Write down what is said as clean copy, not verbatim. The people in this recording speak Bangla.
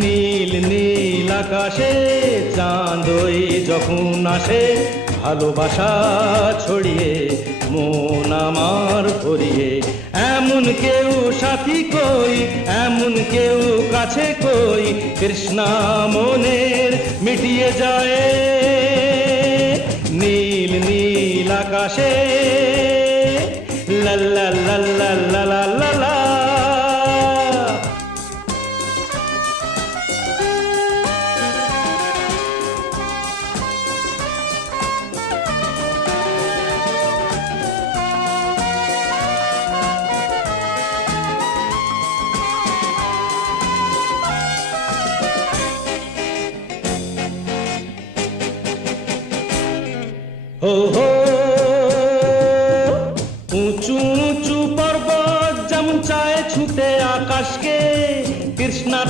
নীল নীল আকাশে চাঁদই যখন আসে, ভালোবাসা ছড়িয়ে মন আমার ভরিয়ে। এমন কেউ সাথী কই, এমন কেউ কাছে কই, তৃষ্ণা মনের মিটিয়ে যায়। নীল নীল আকাশে লা লা লা লা লা লা লা লা। ও